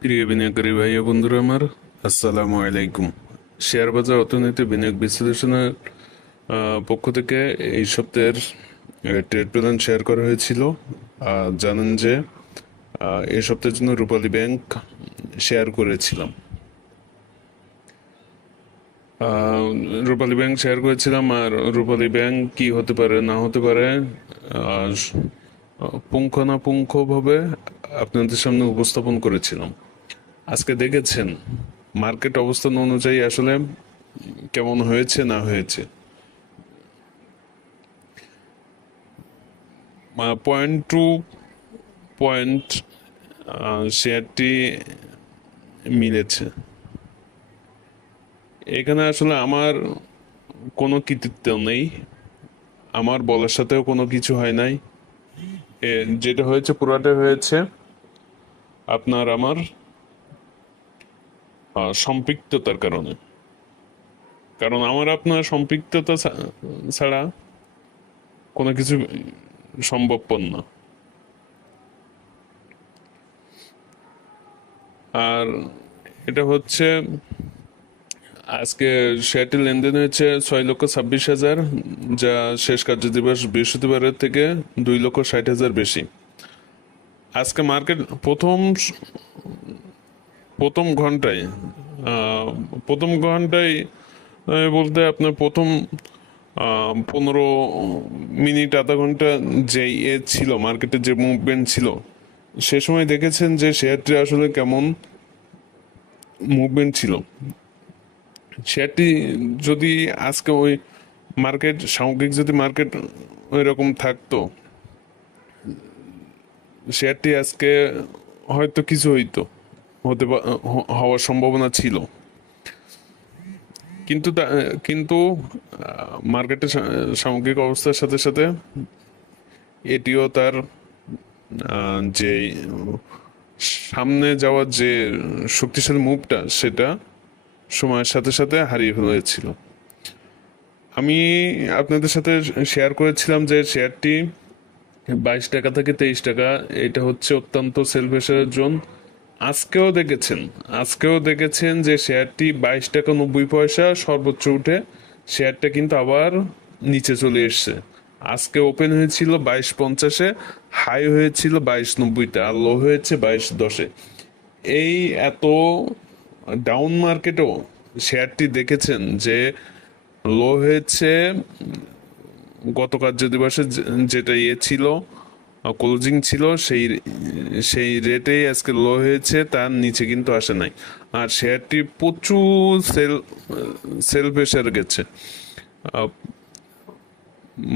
প্রিয় বিনিয়োগকারী ভাই বন্ধুরা আমার, আসসালামু আলাইকুম। শেয়ার বাজার অর্থনীতি বিনিয়োগ বিশ্লেষণের পক্ষ থেকে এই সপ্তাহের ট্রেড প্ল্যান শেয়ার করা হয়েছিল। জানেন যে এই সপ্তাহের জন্য রূপালী ব্যাংক শেয়ার করেছিলাম। রূপালী ব্যাংক শেয়ার করেছিলাম আর রূপালী ব্যাংক কি হতে পারে, না হতে পারে পুঙ্খানুপুঙ্খভাবে আপনাদের সামনে উপস্থাপন করেছিলাম। আজকে দেখেছেন, মার্কেট অবস্থান অনুযায়ী আসলে কেমন হয়েছে, না হয়েছে। পয়েন্ট টু পয়েন্ট শেয়ারটি মিলেছে। এখানে আসলে আমার কোনো কৃতিত্ব নেই। আমার বলার সাথেও কোনো কিছু হয় নাই। যেটা হয়েছে পুরাটা হয়েছে। আপনার আমার সম্পৃক্ততার কারণে। কারণ আমার আপনার সম্পৃক্ততা ছাড়া কোনো কিছু সম্ভবপর না। আর এটা হচ্ছে, আজকে শেয়ারটি লেনদেন হয়েছে ছয় লক্ষ ছাব্বিশ হাজার, যা শেষ কার্য দিবস বৃহস্পতিবারের থেকে দুই লক্ষ ষাট হাজার বেশি। আজকে মার্কেট প্রথম প্রথম ঘন্টায় প্রথম ঘন্টায় বলতে আপনার প্রথম পনেরো মিনিট, আধা ঘণ্টা যে ইয়ে ছিল, মার্কেটে যে মুভমেন্ট ছিল, সে সময় দেখেছেন যে শেয়ারটি আসলে কেমন মুভমেন্ট ছিল। শেয়ারটি যদি আজকে ওই মার্কেট, সামগ্রিক যদি মার্কেট ওই রকম থাকতো শেয়ারটি আজকে হয়তো কিছু হইতো হতে হওয়ার সম্ভাবনা ছিল। কিন্তু কিন্তু মার্কেটের সামগ্রিক অবস্থার সাথে সাথে এটিও তার যে সামনে যাওয়ার যে শক্তিশালী মুভটা সেটা সময়ের সাথে সাথে হারিয়ে ফেলেছিল। আমি আপনাদের সাথে শেয়ার করেছিলাম যে শেয়ারটি বাইশ টাকা থেকে তেইশ টাকা, এটা হচ্ছে অত্যন্ত সেল প্রেশারের জোন আজকেও দেখেছেন আজকেও দেখেছেন যে শেয়ারটি বাইশ টাকা নব্বই পয়সা সর্বোচ্চ উঠে শেয়ারটা কিন্তু আবার নিচে চলে এসছে। আজকে ওপেন হয়েছিল বাইশ পঞ্চাশে হাই হয়েছিল বাইশ নব্বইতে, আর লো হয়েছে বাইশ দশে। এই এত ডাউন মার্কেটও শেয়ারটি দেখেছেন যে লো হয়েছে গত কার্য দিবসে যেটা ইয়ে ছিল ক্লোজিং ছিল, সেই সেই রেটেই আজকে লো হয়েছে, তার নিচে কিন্তু আসে নাই। আর শেয়ারটি প্রচুর সেল সেল প্রেশার গেছে।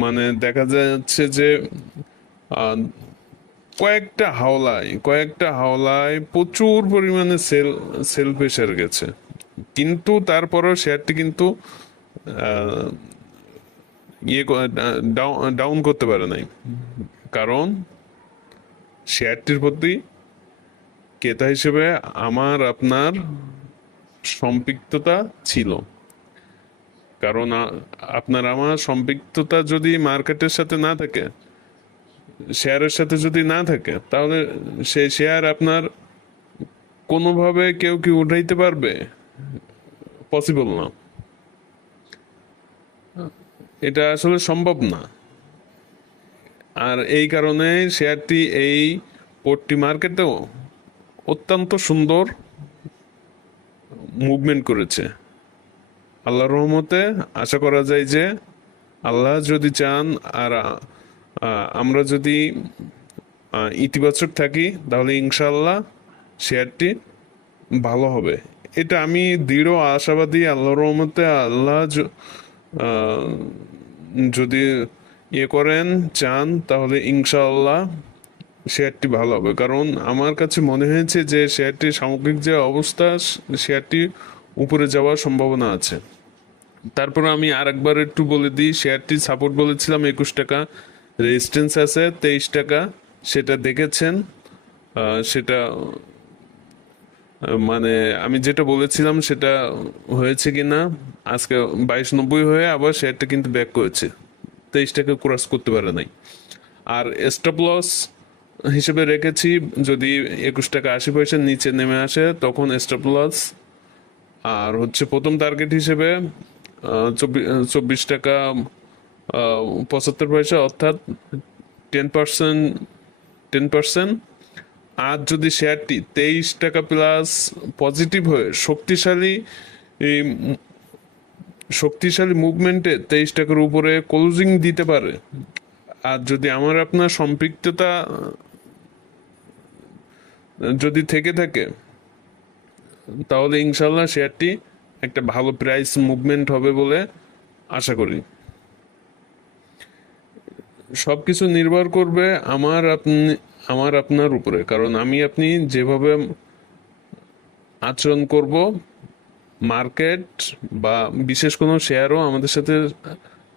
মানে দেখা যাচ্ছে যে কয়েকটা হাওলায় কয়েকটা হাওলায় প্রচুর পরিমাণে সেল সেল প্রেশার গেছে। কিন্তু তারপরেও শেয়ারটি কিন্তু ইয়ে ডাউন করতে পারে নাই। কারণ শেয়ারটির প্রতি ক্রেতা হিসেবে আমার, আপনার সম্পৃক্ততা ছিল। কারণ আপনার আমার সম্পৃক্ততা যদি মার্কেটের সাথে না থাকে, শেয়ারের সাথে যদি না থাকে, তাহলে সেই শেয়ার আপনার কোনোভাবে কেউ কি উঠাইতে পারবে? পসিবল না। এটা আসলে সম্ভব না। আর এই কারণে শেয়ারটি এই পট্টি মার্কেটেও অত্যন্ত সুন্দর মুভমেন্ট করেছে। আল্লাহর রহমতে আশা করা যায় যে আল্লাহ যদি চান আর আমরা যদি ইতিবাচক থাকি তাহলে ইনশাল্লাহ শেয়ারটি ভালো হবে। এটা আমি দৃঢ় আশাবাদী আল্লাহর রহমতে আল্লাহ যদি ইয়ে করেন, চান, তাহলে ইনশাআল্লাহ শেয়ারটি ভালো হবে। কারণ আমার কাছে মনে হয়েছে যে শেয়ারটির সামগ্রিক যে অবস্থা, শেয়ারটি উপরে যাওয়ার সম্ভাবনা আছে। তারপর আমি আরেকবার একটু বলে দিই, শেয়ারটি সাপোর্ট বলেছিলাম একুশ টাকা, রেজিস্ট্যান্স আছে তেইশ টাকা, সেটা দেখেছেন। সেটা মানে আমি যেটা বলেছিলাম সেটা হয়েছে কি না আজকে বাইশ নব্বই হয়ে আবার শেয়ারটা কিন্তু ব্যাক করেছে। তেইশ টাকা ক্রস করতে পারে নাই। আর স্টপ লস হিসেবে রেখেছি, যদি একুশ টাকা আশি পয়সার নিচে নেমে আসে, তখন স্টপ লস আর হচ্ছে প্রথম টার্গেট হিসেবে চব্বিশ টাকা পঁচাত্তর পয়সা, অর্থাৎ টেন পার্সেন্ট টেন পার্সেন্ট আর যদি শেয়ারটি তেইশ টাকা প্লাস পজিটিভ হয়ে শক্তিশালী শক্তিশালী মুভমেন্টে তেইশ টাকার উপরে ক্লোজিং দিতে পারে। আর যদি আমার আপনার সম্পৃক্ততা, যদি থেকে থাকে, তাহলে ইনশাল্লাহ শেয়ারটি একটা ভালো প্রাইস মুভমেন্ট হবে বলে আশা করি। সব কিছু নির্ভর করবে আমার আপনি আমার আপনার উপরে। কারণ আমি আপনি যেভাবে আচরণ করব, মার্কেট বা বিশেষ কোনো শেয়ারও আমাদের সাথে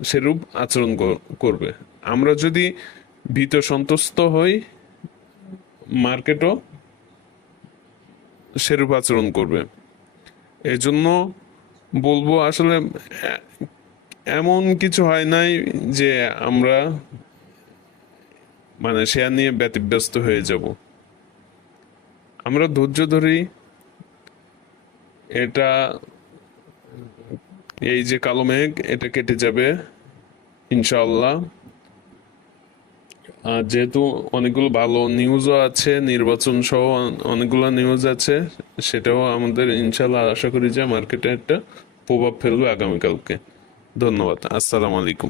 সেরূপ আচরণ কর- করবে। আমরা যদি ভীত সন্তুষ্ট হই, মার্কেটও সেরূপ আচরণ করবে। এই জন্য বলব আসলে এমন কিছু হয় নাই যে আমরা মানে শেয়ার নিয়ে ব্যতিব্যস্ত হয়ে যাব। আমরা ধৈর্য ধরি এটা, এই যে কালো মেঘ, এটা কেটে যাবে, ইনশাআল্লাহ। আর যেহেতু অনেকগুলো ভালো নিউজও আছে নির্বাচন সহ অনেকগুলো নিউজ আছে, সেটাও আমাদের ইনশাল্লাহ আশা করি যে মার্কেটে একটা প্রভাব ফেলবে আগামীকালকে। ধন্যবাদ। আসসালামু আলাইকুম।